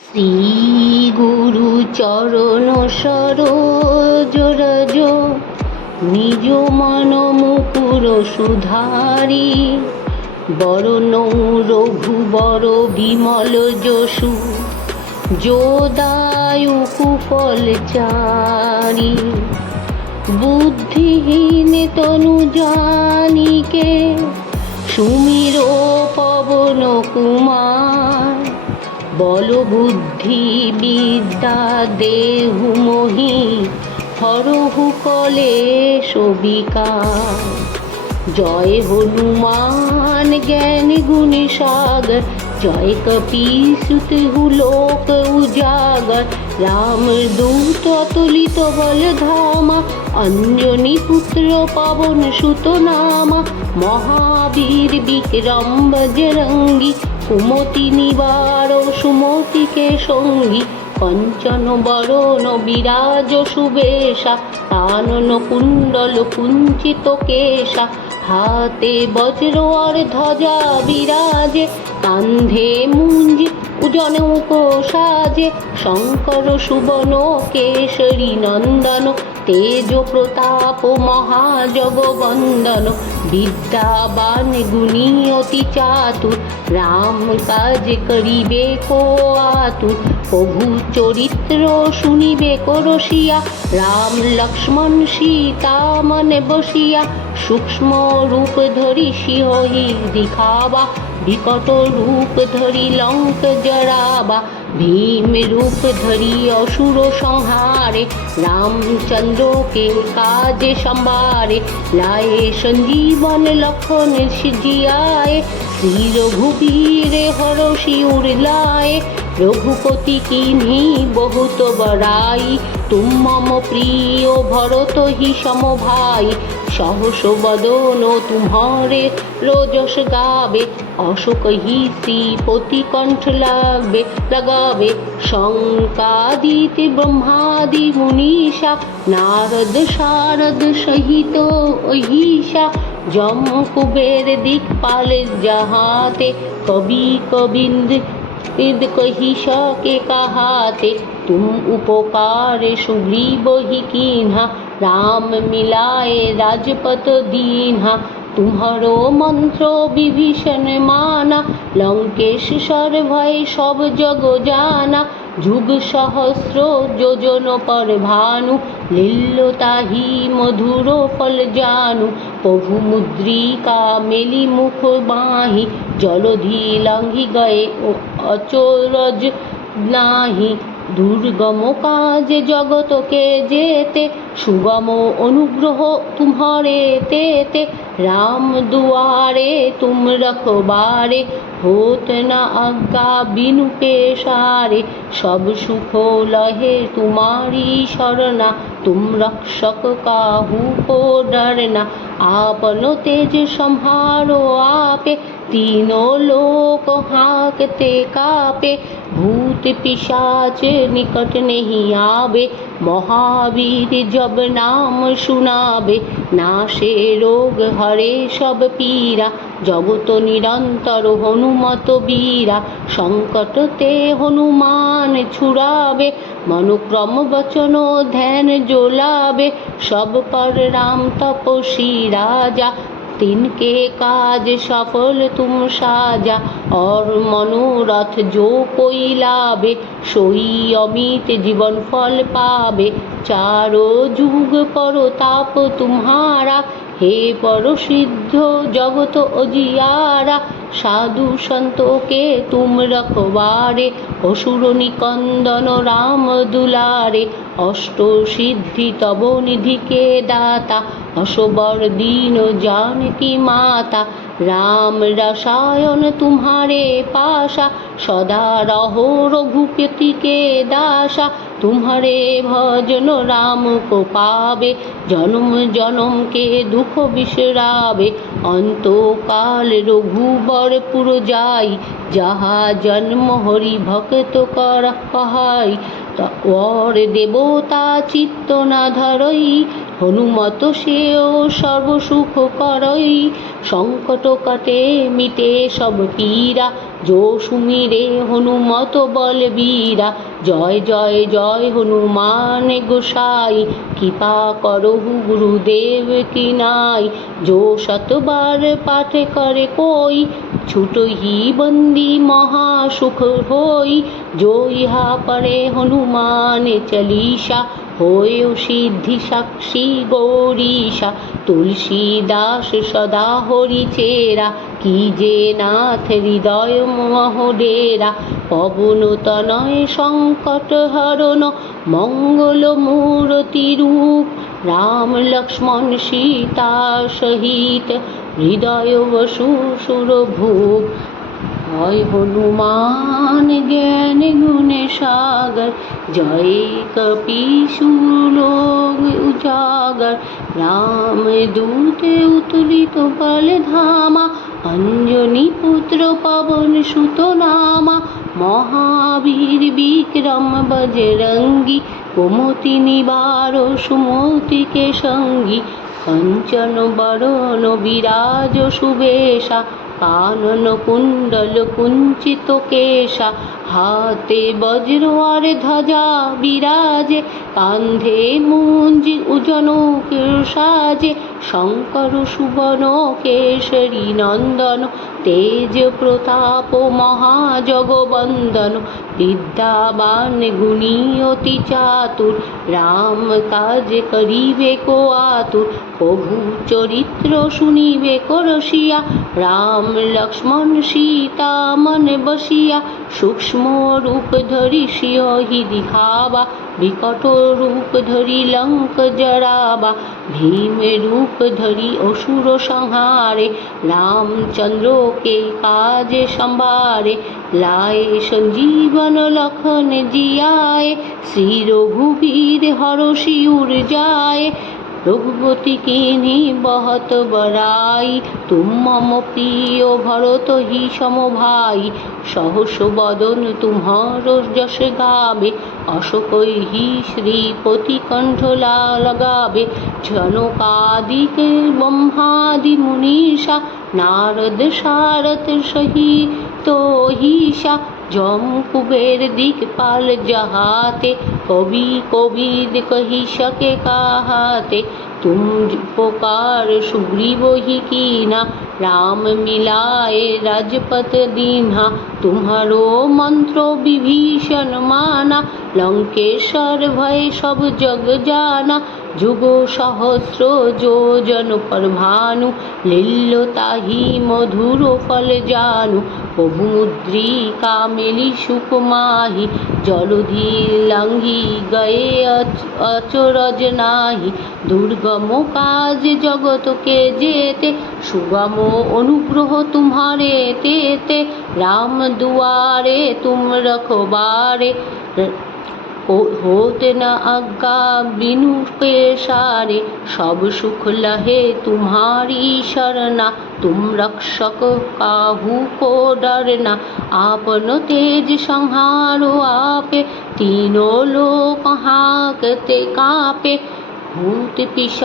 শ্রী গুরু চরণ সরোজ রজ নিজ মন মুকুর সুধারি বরণ রঘুবর বিমল যশু যোদায়ু কুফল চারি বুদ্ধিহীন তনু জানিকে সুমির পবন কুমার বল বুদ্ধি বিদ্যা দেহু মোহি হরহু কলেশ বিকার। জয় হনুমান জ্ঞান গুণ সাগর জয় কপীসুত লোক উজাগর। রাম দূত অতুলিত বল ধামা অঞ্জনী পুত্র পবন সুত নামা। মহাবীর বিক্রম বজরঙ্গী কুমতি নিবার সুমতিকে সঙ্গী। কঞ্চন বরণ বিরাজ সুবেশা কানন কুণ্ডল কুঞ্চিত কেশা। হাতে বজ্র আর ধ্বজা বিরাজে কান্ধে মুঞ্জ জনক সাজে। শঙ্কর সুবন কেশরী নন্দন তেজ প্রতাপ মহাজগবন্দন। বিদ্যাবান গুণী অতি চাতুর রাম কাজ করিবে কো আতুর। প্রভু চরিত্র শুনিবে কো রসিয়া রাম লক্ষ্মণ সীতা মনে বসিয়া। সূক্ষ্ম রূপ ধরি সিংহী দিখাবা বিকট রূপ ধরি লঙ্ক জরাবা। ভীম রূপ ধরি অসুর সংহারে রামচন্দ্রকে কাজে সম্ভারে। লায়ে সঞ্জীবন লক্ষণ সিজিয়ায় শ্রী রঘুবীর হরষি উড়লায়। রঘুপতি কিन्ही बहुत बड़ाई तुम मम प्रिय भरत ही सम भाई। सहस बदन तुम्हारे रोजस गावे अशोक ही श्रीपति कंठ लगावे। शंकादित्य ब्रह्मादि मुनीषा नारद शारद सहित अहिषा। जम कुबेर दिक्पाल जहाते कवि कविंद ईद कही सके कहाते। तुम उपकार सुग्रीव ही कीन्हा राम मिलाए राजपत दीन्हा। तुम्हारो मंत्र विभीषण माना लंकेश सर भय सब जग जाना। जुग सहस्र योजन पर भानु लील्योताहि मधुर फल जानू। प्रभु मुद्रिका मेली मुख बाहि जलधि लंघि गए अचरज नाही। दुर्गम काज जगत के जेते सुगम अनुग्रह तुम्हारे तेते। राम दुआरे तुम रखबारे होत न आज्ञा बिनु पेशारे। सब सुख लहे तुम्हारी शरणा तुम रक्षक काहू को डरना। आपन तेज संहारो आपे तीनों लोक हाँकते कापे। भूत पिशाच निकट नहीं आवे महावीर जब नाम सुनावे। नाशे रोग हरे सब पीरा जगत निरंतर हनुमत बीरा। संकट ते हनुमान छुड़ावे मनुक्रम वचन ध्यान जोलावे। सब पर राम तपस्वी राजा तिनके काज सफल तुम साजा। और मनोरथ जो कोई लावे सोई अमित जीवन फल पावे। चारों जुग परताप तुम्हारा हे पर सिद्ध जगत अजियारा। साधु संतों के तुम रखवारे असुर निकंदन राम दुलारे। अष्ट सिद्धि तब निधि के दाता असबर दीन जानकी माता। राम रसायन तुम्हारे पासा सदा रहो रघुपति के दासा। तुम्हारे भजन राम को पावे जन्म जन्म के दुख बिसरावे। अंतो काल रघुबर पुर जाई जहाँ जन्म हरि भक्त कर कहाई। और देवता चित्त न धरई हनुमत सेओ सर्व सुख करई। संकट कटे मिटे सब पीरा जो सुमिरे हनुमत बलबीरा। जय जय जय हनुमान गोसाई, कृपा करहु गुरुदेव की नाई। जो शत बार पाठ करे कोई, छूटहि बंदी महासुख होई। जो इहा पढ़े हनुमान चालीसा, होय सिद्धि साक्षी गौरीशा। तुलसीदास सदा हरि चेरा, कीजे नाथ हृदय मोह डेरा। पवन तनय संकट हरण, मंगल मूर्ति रूप। राम लक्ष्मण सीता सहित, हृदय वसु सुरभूप। जय हनुमान ज्ञान गुण सागर, जय कपीशूलोक उजागर। राम दूत उतुलित बल धामा, अंजनी पुत्र पवन सुत नामा। महावीर विक्रम बजरंगी, कुमति निवार सुमति के संगी। कंचन बरन विराज सुबेशा, कानन कुंडल कुंचित केशा। हाथे वज्र और ध्वजा विराजे, कांधे मुंज उजनो के साजे। शंकर सुवन केसरी नंदन, तेज प्रताप महाजगवंदन। विद्यावान गुणी अति चातुर, राम काज करिबे को आतुर। प्रभु चरित्र सुनिबे को रसिया, राम लक्ष्मण सीता मन बसिया। सूक्ष्म रूप धरि सियहि दिखावा, विकट रूप धरि लंक जरावा। भीम रूप धरि असुर संहारे, रामचंद्र के काज संभारे। लाए संजीवन लखन जियाए, श्री रघुवीर हरषि उर जाए। रघुपति कीन्ही बहुत बड़ाई, तुम मम प्रिय भरत ही सम भाई। सहस बदन तुम्हारो जस गावे, अस कहि श्रीपति कंठ लगावे। जनकादिक ब्रह्मादि मुनीषा, नारद सारद सहित ईसा। जम कुबेर दिक्पाल जहाते, कवि कोविद कहि सके कहाते। तुम उपकार सुग्रीव ही कीना, राम मिलाए राजपत दीन्हा। तुम्हारो मंत्र विभीषण माना, लंकेश्वर भय सब जग जाना। जुगो सहस्र योजन पर भानु, लील्यो ताहि मधुर फल जानु। प्रभु मुद्रिका मिली सुख माहि, जलधि लंघि गए अचरज नाही। दुर्गम काज जगत के जेते, सुगम अनुग्रह तुम्हारे तेते। राम दुआरे तुम रखवारे, होत न आज्ञा बिनु पैसारे। सब सुख लहे तुम्हारी शरणा, तुम रक्षक काहू को डरना। आपन तेज संहारो आपे, तीनों लोक हांकते कांपे। भूत पिशाच